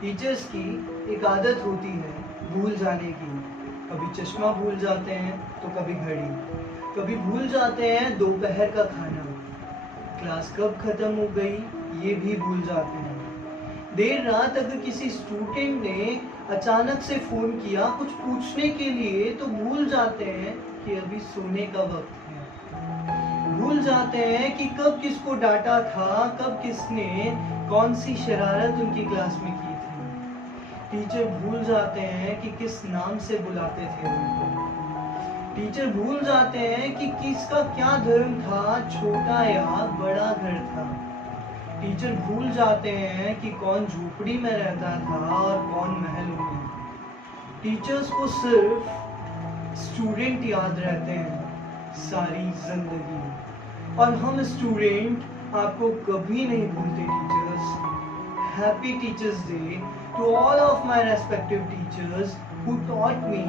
Teachers की एक आदत होती है भूल जाने की। कभी चश्मा भूल जाते हैं तो कभी घड़ी, कभी भूल जाते हैं दोपहर का खाना, क्लास कब खत्म हो गई ये भी भूल जाते हैं। देर रात अगर किसी स्टूडेंट ने अचानक से फ़ोन किया कुछ पूछने के लिए तो भूल जाते हैं कि अभी सोने का वक्त है। भूल जाते हैं कि कब किसको डांटा था, कब किसने कौन सी शरारत उनकी क्लास में की थी। टीचर भूल जाते हैं कि किस नाम से बुलाते थे उनको। टीचर भूल जाते हैं कि किसका क्या धर्म था, छोटा या बड़ा घर था। टीचर भूल जाते हैं कि कौन झोपड़ी में रहता था और कौन महलों में। टीचर्स को सिर्फ स्टूडेंट याद रहते हैं सारी जिंदगी, और हम स्टूडेंट आपको कभी नहीं भूलते teachers. Happy teachers day to all of my respective teachers who taught me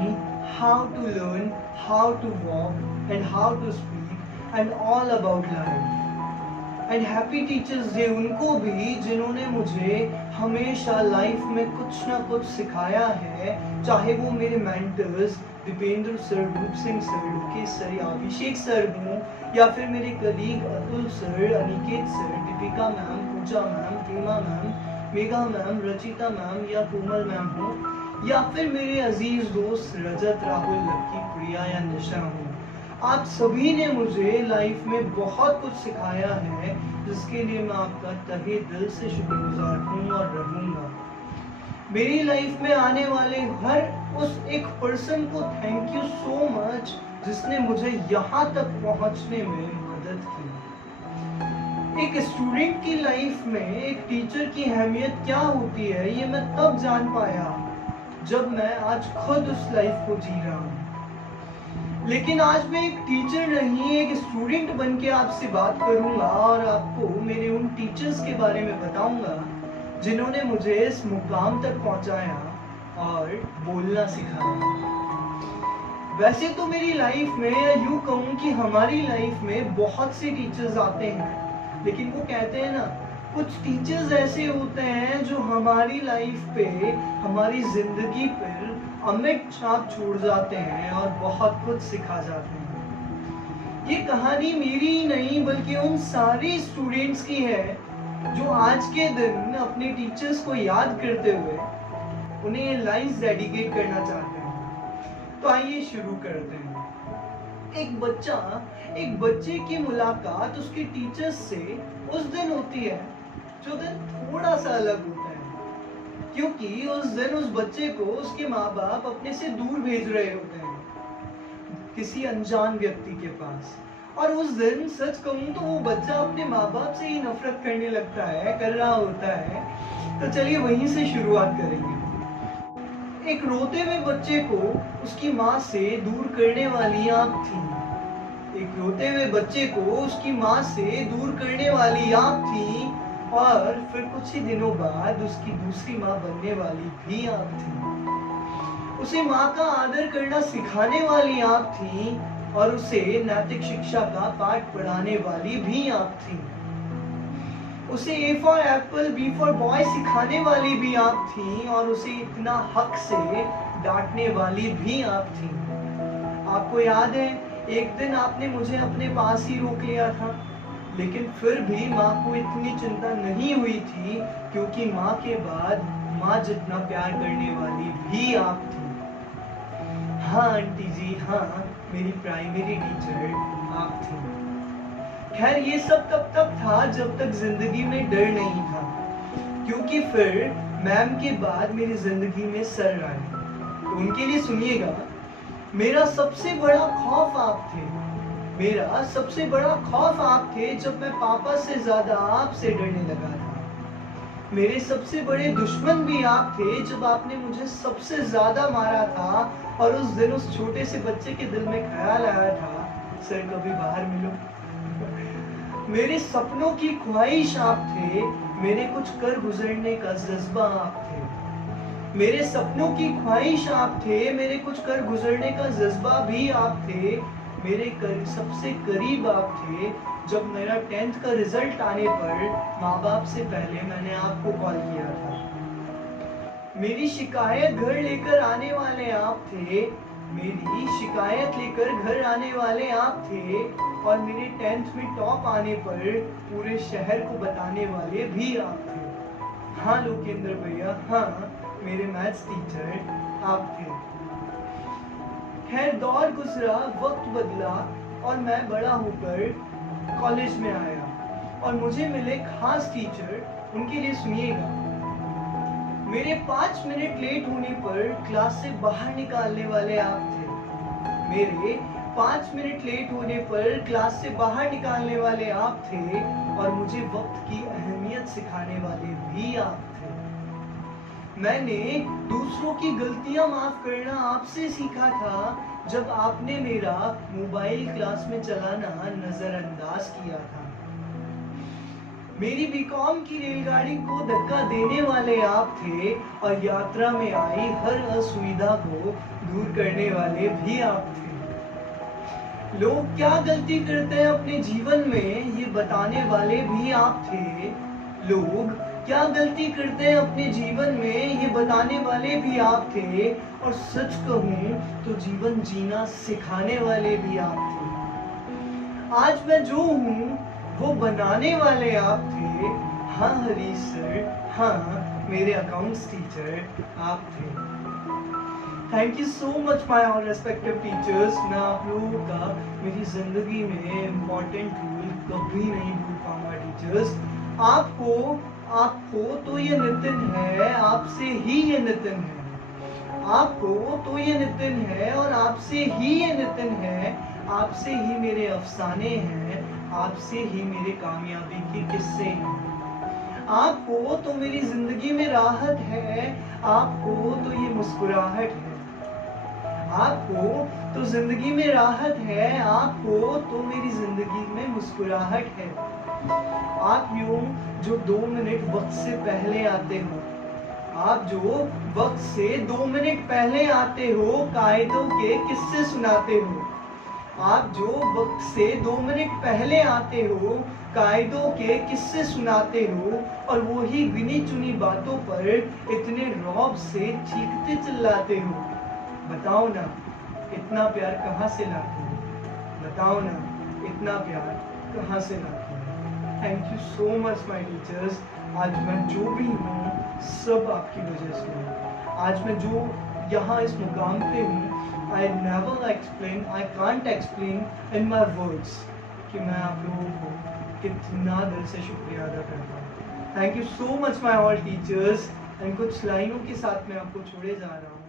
how to learn, how to walk and how to speak and all about life. And happy teachers day उनको भी जिन्होंने मुझे हमेशा life में कुछ ना कुछ सिखाया है, चाहे वो मेरे मेंटर्स दीपेंद्र सर, रूप सिंह सर, लोकेश सर या अभिषेक सर हों, या फिर मेरे colleague Atul sir, Aniket sir, Deepika ma'am, Pooja ma'am, Hema ma'am, Megha ma'am, Rachita ma'am या कोमल मैम हो, या फिर मेरे अजीज दोस्त रजत, राहुल, लक्की, प्रिया या निशा हो। आप सभी ने मुझे लाइफ में बहुत कुछ सिखाया है, जिसके लिए मैं आपका तहे दिल से शुक्रगुजार हूँ और रहूँगा। मेरी लाइफ में आने वाले हर उस एक पर्सन को थैंक यू सो मच जिसने मुझे यहाँ तक पहुँचने में मदद की। एक स्टूडेंट की लाइफ में एक टीचर की अहमियत क्या होती है ये मैं तब जान पाया जब मैं आज खुद उस लाइफ को जी रहा हूँ। लेकिन आज मैं एक टीचर नहीं, एक स्टूडेंट बन के आपसे बात करूंगा और आपको मेरे उन यूट्यूबर्स के बारे में बताऊंगा जिन्होंने मुझे इस मुकाम तक पहुंचाया और बोलना सिखाया। वैसे तो मेरी लाइफ में, या यूं कहूं कि हमारी लाइफ में बहुत से टीचर्स आते हैं, लेकिन वो कहते हैं ना, कुछ टीचर्स ऐसे होते हैं जो हमारी लाइफ पे, हमारी जिंदगी पर अमिट छाप छोड़ जाते हैं और बहुत कुछ सिखा जाते हैं। ये कहानी मेरी ही नहीं बल्कि उन सारे स्टूडेंट्स की है जो आज के दिन अपने टीचर्स को याद करते हुए उन्हें ये लाइन्स डेडिकेट करना चाहते हैं। तो आइए शुरू करते हैं। एक बच्चे की मुलाकात उसके टीचर्स से उस दिन होती है जो दिन थोड़ा सा अलग होता है, क्योंकि उस दिन उस बच्चे को उसके माँ बाप अपने से दूर भेज रहे होते हैं किसी अनजान व्यक्ति के पास। और उस दिन सच कहूं तो वो बच्चा अपने माँ बाप से ही नफरत करने लगता है, कर रहा होता है। तो चलिए वहीं से शुरुआत करेंगे। एक रोते हुए बच्चे को उसकी माँ से दूर करने वाली आंख थी। एक रोते हुए बच्चे को उसकी माँ से दूर करने वाली आंख थी, और फिर कुछ ही दिनों बाद उसकी दूसरी माँ बनने वाली भी आंख थी। उसे माँ का आदर करना सिखाने वाली आंख थी, और उसे नैतिक शिक्षा का पाठ पढ़ाने वाली भी आंख थी। उसे A for apple, B for boy सिखाने वाली भी आंख थी, और उसे इतना हक से डांटने वाली भी आंख थी। आपको याद है, एक दिन आपने मुझे अपने पास ही रोक लिया था, लेकिन फिर भी माँ को इतनी चिंता नहीं हुई थी, क्योंकि माँ के बाद माँ जितना प्यार करने वाली भी आप थी। हाँ आंटी जी, हाँ, मेरी प्राइमरी टीचर आप थी। खैर ये सब तब तक था जब तक जिंदगी में डर नहीं था, क्योंकि फिर मैम के बाद मेरी जिंदगी में सर आए। तो उनके लिए सुनिएगा, मेरा सबसे बड़ा खौफ आप थे। मेरा सबसे बड़ा खौफ आप थे जब मैं पापा से ज्यादा आपसे डरने लगा था। मेरे सबसे बड़े दुश्मन भी आप थे जब आपने मुझे सबसे ज्यादा मारा था, और उस दिन उस छोटे से बच्चे के दिल में ख्याल आया था, सर कभी बाहर मिलो। मेरे सपनों की ख्वाहिश आप थे, मेरे कुछ कर गुजरने का जज्बा आप थे। मेरे सपनों की ख्वाहिश आप थे, मेरे कुछ कर गुजरने का जज्बा भी आप थे। मेरे सबसे करीब आप थे जब मेरा 10th का रिजल्ट आने पर माँ बाप से पहले मैंने आपको कॉल किया था। मेरी शिकायत घर लेकर आने वाले आप थे, मेरी शिकायत लेकर घर आने वाले आप थे, और मेरे 10th में टॉप आने पर पूरे शहर को बताने वाले भी आप थे। हाँ लोकेंद्र भैया, हाँ मेरे मैथ्स टीचर आप थे। खैर दौर गुजरा, वक्त बदला और मैं बड़ा होकर कॉलेज में आया और मुझे मिले खास टीचर। उनके लिए सुनिएगा। मेरे 5 मिनट लेट होने पर क्लास से बाहर निकालने वाले आप थे। मेरे 5 मिनट लेट होने पर क्लास से बाहर निकालने वाले आप थे, और मुझे वक्त की अहमियत सिखाने वाले भी आप थे। मैंने दूसरों की गलतियां माफ करना आपसे सीखा था, जब आपने मेरा मोबाइल क्लास में चलाना नजरअंदाज किया था। मेरी बीकॉम की रेलगाड़ी को धक्का देने वाले आप थे, और यात्रा में आई हर असुविधा को दूर करने वाले भी आप थे। लोग क्या गलती करते हैं अपने जीवन में, ये बताने वाले भी आप थे। लोग क्या गलती करते हैं अपने जीवन में, ये बताने वाले भी आप थे। और सच कहूं तो जीवन जीना सिखाने वाले भी आप थे। आज मैं जो हूं वो बनाने वाले आप थे। हाँ हरीश सर, हाँ मेरे अकाउंट्स टीचर आप थे। Thank you so much my all respective teachers. मैं आप लोगों का मेरी जिंदगी में इम्पोर्टेंट रोल कभी नहीं भूल पाऊंगा टीचर्स। आपको तो ये नितिन है, आपसे ही ये नितिन है। आपको तो ये नितिन है और आपसे ही ये नितिन है। आपसे ही मेरे अफसाने हैं, आपसे ही मेरे कामयाबी के किस्से हैं। आपको तो मेरी जिंदगी में राहत है, आपको तो ये मुस्कुराहट है। आपको तो जिंदगी में राहत है, आपको तो मेरी जिंदगी में मुस्कुराहट है। आप यूं जो 2 मिनट वक्त से पहले आते हो, आप जो वक्त से 2 मिनट पहले आते हो, कायदों के किस्से सुनाते हो। आप जो वक्त से 2 मिनट पहले आते हो, कायदों के किस्से सुनाते हो, और वो ही गिनी चुनी बातों पर इतने रौब से चीखते चिल्लाते हो। बताओ ना इतना प्यार कहाँ से लाते हो, बताओ ना इतना प्यार कहाँ से लाते हो। Thank you so much my teachers. आज मैं जो भी हूँ सब आपकी वजह से हूँ। आज मैं जो यहाँ इस मुकाम पे हूँ, I never explain, I can't explain in my words कि मैं आप लोगों को कितना दिल से शुक्रिया अदा करता हूँ। Thank you so much my all teachers. And कुछ लाइनों के साथ मैं आपको छोड़े जा रहा हूँ।